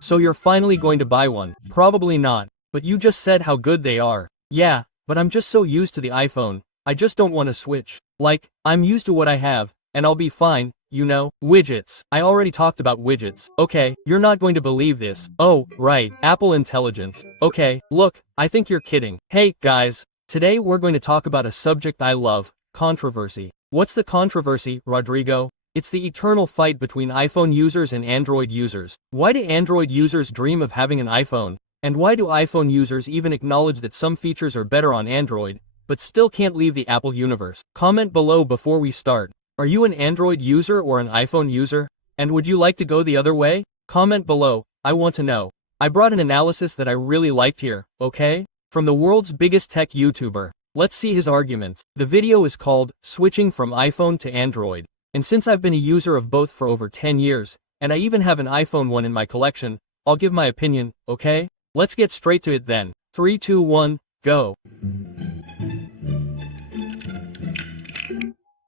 So you're finally going to buy one? Probably not. But you just said how good they are. Yeah, but I'm just so used to the iPhone, I just don't want to switch. Like, I'm used to what I have, and I'll be fine, you know. Widgets. I already talked about widgets. Okay, you're not going to believe this. Oh, right, Apple Intelligence. Okay, look, I think you're kidding. Hey, guys. Today we're going to talk about a subject I love, controversy. What's the controversy, Rodrigo? It's the eternal fight between iPhone users and Android users. Why do Android users dream of having an iPhone? And why do iPhone users even acknowledge that some features are better on Android, but still can't leave the Apple universe? Comment below before we start. Are you an Android user or an iPhone user? And would you like to go the other way? Comment below, I want to know. I brought an analysis that I really liked here, okay? From the world's biggest tech YouTuber. Let's see his arguments. The video is called, Switching from iPhone to Android. And since I've been a user of both for over 10 years, and I even have an iPhone 1 in my collection, I'll give my opinion, okay? Let's get straight to it then. 3, 2, 1, go.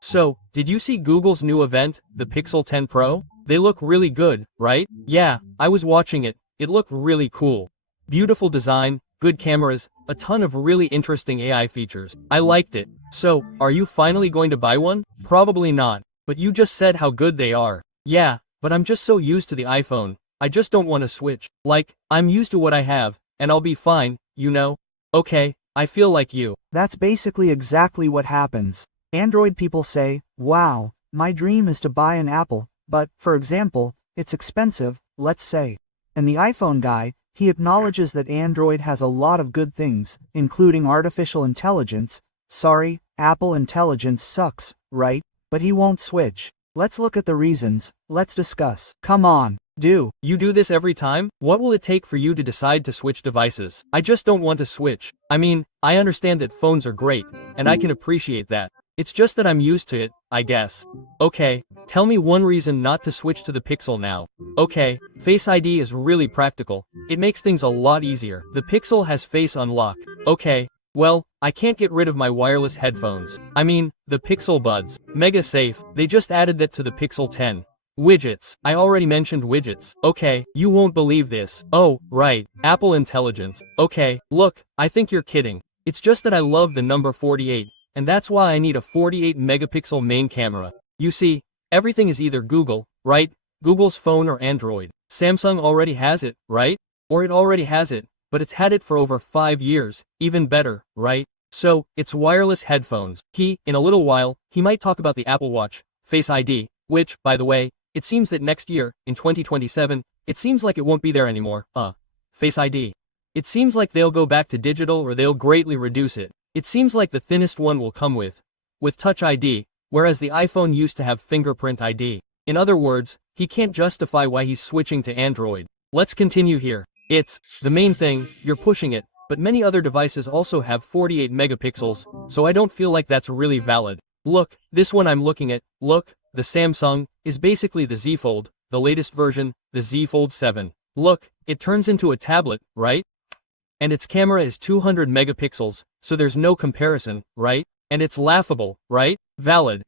So, did you see Google's new event, the Pixel 10 Pro? They look really good, right? Yeah, I was watching it. It looked really cool. Beautiful design, good cameras, a ton of really interesting AI features. I liked it. So, are you finally going to buy one? Probably not. But you just said how good they are. Yeah, but I'm just so used to the iPhone, I just don't want to switch. Like, I'm used to what I have, and I'll be fine, you know? Okay, I feel like you. That's basically exactly what happens. Android people say, wow, my dream is to buy an Apple, but, for example, it's expensive, let's say. And the iPhone guy, he acknowledges that Android has a lot of good things, including artificial intelligence. Sorry, Apple Intelligence sucks, right? But he won't switch. Let's look at the reasons, let's discuss. Come on, do. You do this every time? What will it take for you to decide to switch devices? I just don't want to switch. I mean, I understand that phones are great, and I can appreciate that. It's just that I'm used to it, I guess. Okay, tell me one reason not to switch to the Pixel now. Okay, Face ID is really practical. It makes things a lot easier. The Pixel has Face Unlock. Okay. Well, I can't get rid of my wireless headphones. I mean, the Pixel Buds. Mega safe. They just added that to the Pixel 10. Widgets. I already mentioned widgets. Okay, you won't believe this. Oh, right. Apple Intelligence. Okay, look, I think you're kidding. It's just that I love the number 48, and that's why I need a 48 megapixel main camera. You see, everything is either Google, right? Google's phone or Android. Samsung already has it, right? Or it already has it. But it's had it for over 5 years, even better, right? So, it's wireless headphones. In a little while, he might talk about the Apple Watch, Face ID, which, by the way, it seems that next year, in 2027, it seems like it won't be there anymore, Face ID. It seems like they'll go back to digital or they'll greatly reduce it. It seems like the thinnest one will come with Touch ID, whereas the iPhone used to have fingerprint ID. In other words, he can't justify why he's switching to Android. Let's continue here. It's the main thing, you're pushing it, but many other devices also have 48 megapixels, so I don't feel like that's really valid. Look, this one I'm looking at, look, the Samsung, is basically the Z Fold, the latest version, the Z Fold 7. Look, it turns into a tablet, right? And its camera is 200 megapixels, so there's no comparison, right? And it's laughable, right? Valid.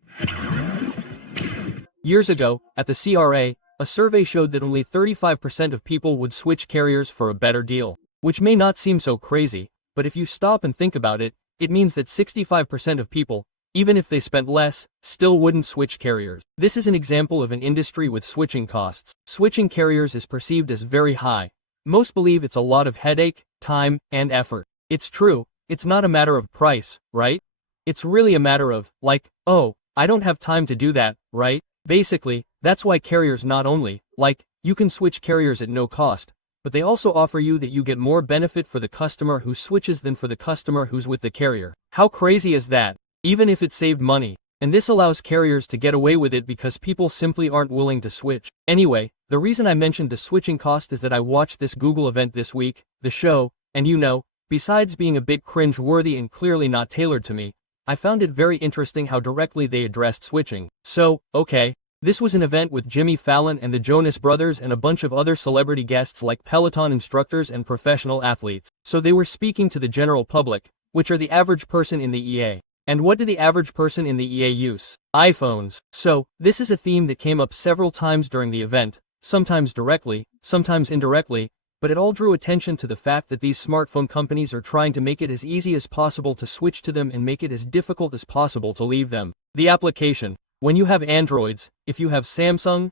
Years ago, at the CRA, a survey showed that only 35% of people would switch carriers for a better deal. Which may not seem so crazy, but if you stop and think about it, it means that 65% of people, even if they spent less, still wouldn't switch carriers. This is an example of an industry with switching costs. Switching carriers is perceived as very high. Most believe it's a lot of headache, time, and effort. It's true, it's not a matter of price, right? It's really a matter of, like, oh, I don't have time to do that, right? Basically, that's why carriers not only, like, you can switch carriers at no cost, but they also offer you that you get more benefit for the customer who switches than for the customer who's with the carrier. How crazy is that? Even if it saved money. And this allows carriers to get away with it because people simply aren't willing to switch. Anyway, the reason I mentioned the switching cost is that I watched this Google event this week, the show, and you know, besides being a bit cringe-worthy and clearly not tailored to me, I found it very interesting how directly they addressed switching. So, okay. This was an event with Jimmy Fallon and the Jonas Brothers and a bunch of other celebrity guests like Peloton instructors and professional athletes. So they were speaking to the general public, which are the average person in the EA. And what do the average person in the EA use? iPhones. So, this is a theme that came up several times during the event, sometimes directly, sometimes indirectly, but it all drew attention to the fact that these smartphone companies are trying to make it as easy as possible to switch to them and make it as difficult as possible to leave them. The application. When you have Androids, if you have Samsung,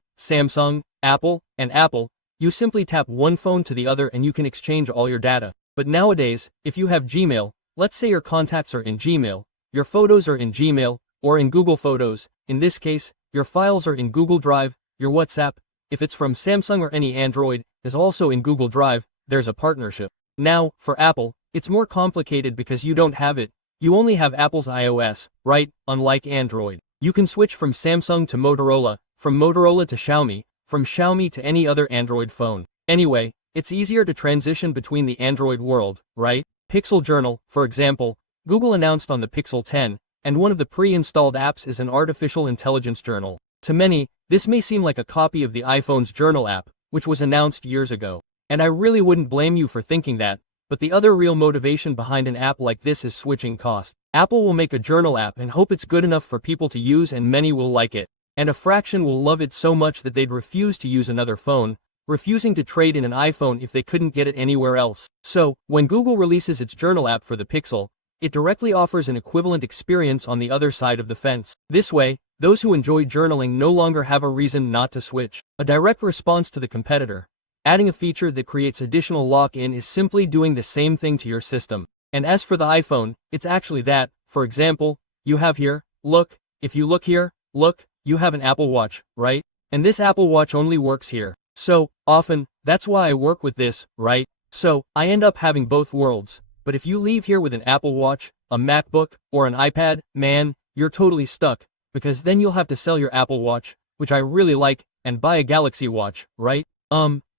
Apple, and Apple, you simply tap one phone to the other and you can exchange all your data. But nowadays, if you have Gmail, let's say your contacts are in Gmail, your photos are in Gmail, or in Google Photos, in this case, your files are in Google Drive, your WhatsApp, if it's from Samsung or any Android, is also in Google Drive, there's a partnership. Now, for Apple, it's more complicated because you don't have it, you only have Apple's iOS, right? Unlike Android. You can switch from Samsung to Motorola, from Motorola to Xiaomi, from Xiaomi to any other Android phone. Anyway, it's easier to transition between the Android world, right? Pixel Journal, for example, Google announced on the Pixel 10, and one of the pre-installed apps is an artificial intelligence journal. To many, this may seem like a copy of the iPhone's Journal app, which was announced years ago. And I really wouldn't blame you for thinking that, but the other real motivation behind an app like this is switching cost. Apple will make a journal app and hope it's good enough for people to use and many will like it. And a fraction will love it so much that they'd refuse to use another phone, refusing to trade in an iPhone if they couldn't get it anywhere else. So, when Google releases its journal app for the Pixel, it directly offers an equivalent experience on the other side of the fence. This way, those who enjoy journaling no longer have a reason not to switch. A direct response to the competitor. Adding a feature that creates additional lock-in is simply doing the same thing to your system. And as for the iPhone, it's actually that. For example, you have here, look, if you look here, look, you have an Apple Watch, right? And this Apple Watch only works here. So, often, that's why I work with this, right? So, I end up having both worlds. But if you leave here with an Apple Watch, a MacBook, or an iPad, man, you're totally stuck, because then you'll have to sell your Apple Watch, which I really like, and buy a Galaxy Watch, right?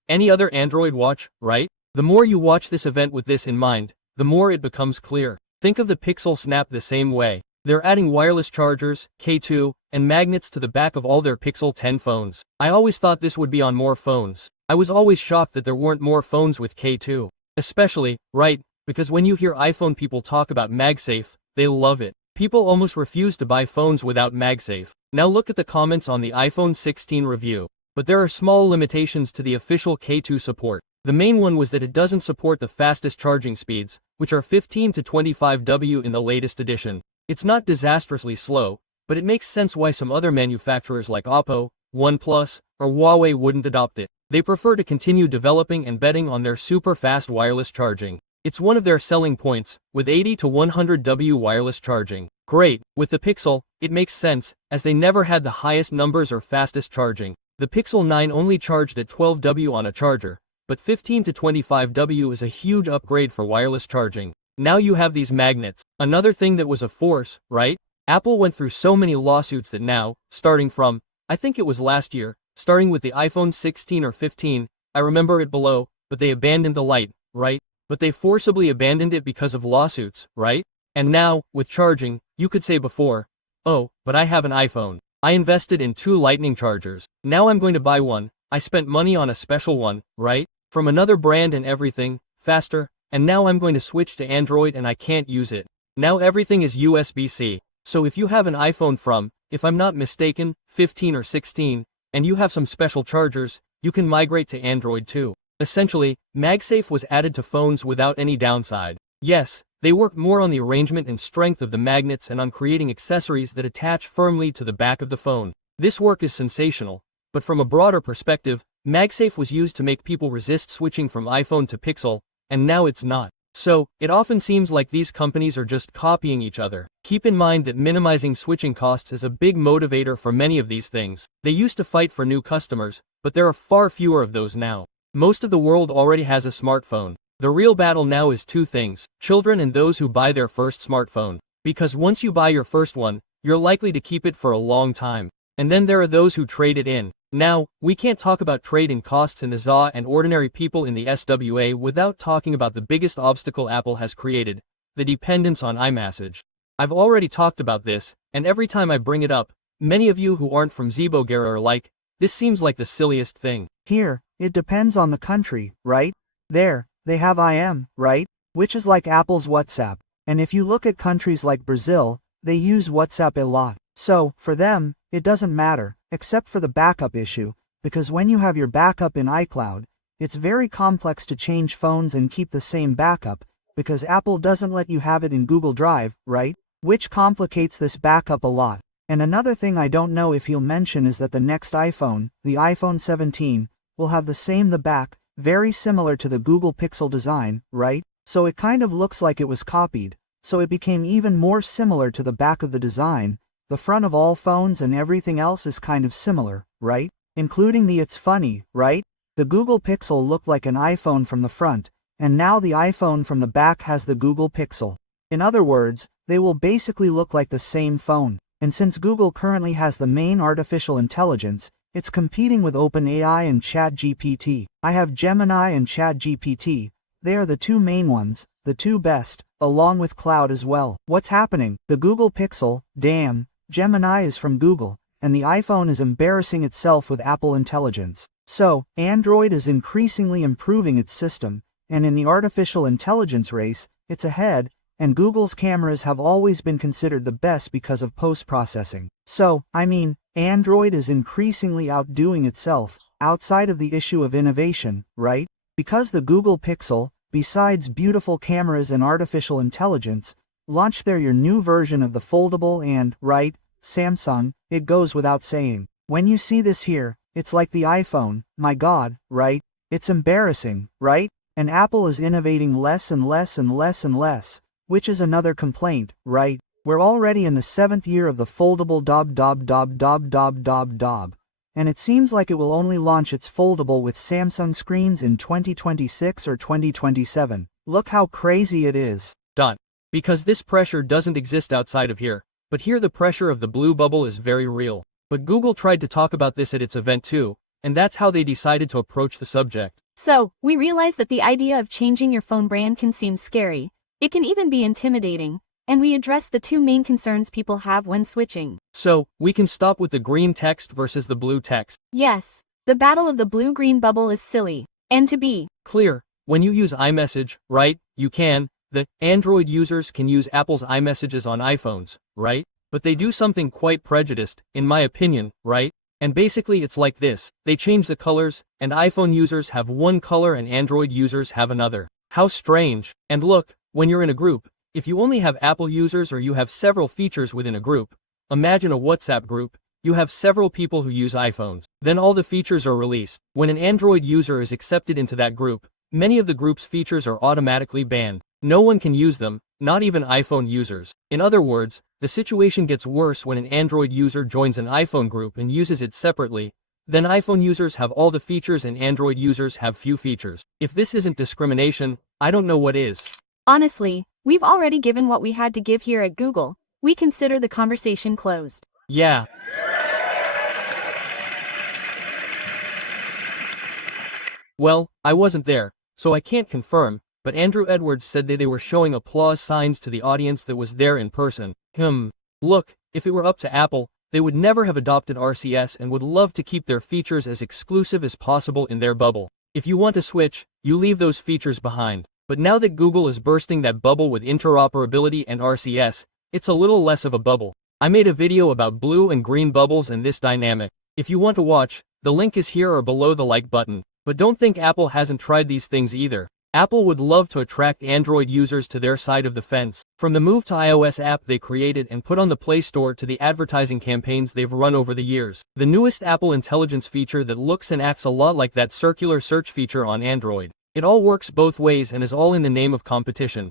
Any other Android watch, right? The more you watch this event with this in mind, the more it becomes clear. Think of the Pixel Snap the same way. They're adding wireless chargers, K2, and magnets to the back of all their Pixel 10 phones. I always thought this would be on more phones. I was always shocked that there weren't more phones with K2. Especially, right, because when you hear iPhone people talk about MagSafe, they love it. People almost refuse to buy phones without MagSafe. Now look at the comments on the iPhone 16 review. But there are small limitations to the official K2 support. The main one was that it doesn't support the fastest charging speeds, which are 15 to 25 W in the latest edition. It's not disastrously slow, but it makes sense why some other manufacturers like Oppo, OnePlus, or Huawei wouldn't adopt it. They prefer to continue developing and betting on their super fast wireless charging. It's one of their selling points, with 80 to 100 W wireless charging. Great, with the Pixel, it makes sense, as they never had the highest numbers or fastest charging. The Pixel 9 only charged at 12 W on a charger, but 15 to 25 W is a huge upgrade for wireless charging. Now you have these magnets. Another thing that was a force, right? Apple went through so many lawsuits that now, starting from, I think it was last year, starting with the iPhone 16 or 15, I remember it below, but they abandoned the light, right? But they forcibly abandoned it because of lawsuits, right? And now, with charging, you could say before, oh, but I have an iPhone. I invested in 2 lightning chargers. Now I'm going to buy one. I spent money on a special one, right? From another brand and everything, faster, and now I'm going to switch to Android and I can't use it. Now everything is USB-C. So if you have an iPhone from, if I'm not mistaken, 15 or 16, and you have some special chargers, you can migrate to Android too. Essentially, MagSafe was added to phones without any downside. Yes, they worked more on the arrangement and strength of the magnets and on creating accessories that attach firmly to the back of the phone. This work is sensational, but from a broader perspective, MagSafe was used to make people resist switching from iPhone to Pixel, and now it's not. So, it often seems like these companies are just copying each other. Keep in mind that minimizing switching costs is a big motivator for many of these things. They used to fight for new customers, but there are far fewer of those now. Most of the world already has a smartphone. The real battle now is 2 things, children and those who buy their first smartphone. Because once you buy your first one, you're likely to keep it for a long time. And then there are those who trade it in. Now, we can't talk about trade-in costs in the ZA and ordinary people in the SWA without talking about the biggest obstacle Apple has created, the dependence on iMessage. I've already talked about this, and every time I bring it up, many of you who aren't from Zibogera are like, this seems like the silliest thing. Here, it depends on the country, right? There, they have IM, right? Which is like Apple's WhatsApp. And if you look at countries like Brazil, they use WhatsApp a lot. So, for them, it doesn't matter, except for the backup issue. because when you have your backup in iCloud, it's very complex to change phones and keep the same backup, because Apple doesn't let you have it in Google Drive, right? Which complicates this backup a lot. And another thing I don't know if he'll mention is that the next iPhone, the iPhone 17, will have the back, very similar to the Google Pixel design, right? So it kind of looks like it was copied, so it became even more similar to the back of the design. The front of all phones and everything else is kind of similar, right? Including the it's funny, right? The Google Pixel looked like an iPhone from the front, and now the iPhone from the back has the Google Pixel. In other words, they will basically look like the same phone. And since Google currently has the main artificial intelligence, it's competing with OpenAI and ChatGPT. I have Gemini and ChatGPT. They are the two main ones, the two best, along with Cloud as well. What's happening? The Google Pixel, damn, Gemini is from Google, and the iPhone is embarrassing itself with Apple Intelligence. So, Android is increasingly improving its system, and in the artificial intelligence race, it's ahead, and Google's cameras have always been considered the best because of post-processing. So, I mean, Android is increasingly outdoing itself, outside of the issue of innovation, right? Because the Google Pixel, besides beautiful cameras and artificial intelligence, launched your new version of the foldable and, right, Samsung, it goes without saying. When you see this here, it's like the iPhone, my god, right? It's embarrassing, right? And Apple is innovating less and less and less and less, which is another complaint, right? We're already in the 7th year of the foldable and it seems like it will only launch its foldable with Samsung screens in 2026 or 2027. Look how crazy it is. Because this pressure doesn't exist outside of here, but here the pressure of the blue bubble is very real. But Google tried to talk about this at its event too, and that's how they decided to approach the subject. So, we realize that the idea of changing your phone brand can seem scary. It can even be intimidating, and we address the two main concerns people have when switching. So, we can stop with the green text versus the blue text. Yes, the battle of the blue-green bubble is silly. And to be clear, when you use iMessage, right, the Android users can use Apple's iMessages on iPhones, right? But they do something quite prejudiced, in my opinion, right? And basically it's like this, they change the colors, and iPhone users have one color and Android users have another. How strange. And look, when you're in a group, if you only have Apple users or you have several features within a group, imagine a WhatsApp group, you have several people who use iPhones. Then all the features are released. When an Android user is accepted into that group, many of the group's features are automatically banned. No one can use them, not even iPhone users. In other words, the situation gets worse when an Android user joins an iPhone group and uses it separately. Then iPhone users have all the features and Android users have few features. If this isn't discrimination, I don't know what is. Honestly, we've already given what we had to give here at Google. We consider the conversation closed. Yeah. Well, I wasn't there, so I can't confirm, but Andrew Edwards said they were showing applause signs to the audience that was there in person. Look, if it were up to Apple, they would never have adopted RCS and would love to keep their features as exclusive as possible in their bubble. If you want to switch, you leave those features behind. But now that Google is bursting that bubble with interoperability and RCS, it's a little less of a bubble. I made a video about blue and green bubbles and this dynamic. If you want to watch, the link is here or below the like button. But don't think Apple hasn't tried these things either. Apple would love to attract Android users to their side of the fence. From the Move to iOS app they created and put on the Play Store to the advertising campaigns they've run over the years. The newest Apple Intelligence feature that looks and acts a lot like that circular search feature on Android. It all works both ways and is all in the name of competition.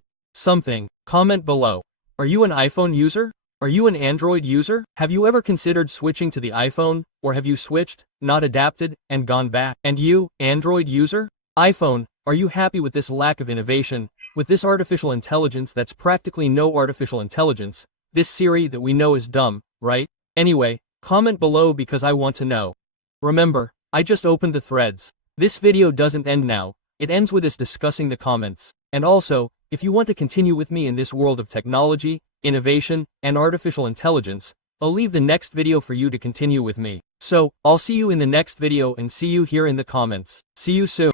Comment below. Are you an iPhone user? Are you an Android user? Have you ever considered switching to the iPhone? Or have you switched, not adapted, and gone back? And you, Android user? iPhone, are you happy with this lack of innovation? With this artificial intelligence that's practically no artificial intelligence? This Siri that we know is dumb, right? Anyway, comment below because I want to know. Remember, I just opened the threads. This video doesn't end now. It ends with us discussing the comments. And also, if you want to continue with me in this world of technology, innovation, and artificial intelligence, I'll leave the next video for you to continue with me. So, I'll see you in the next video and see you here in the comments. See you soon.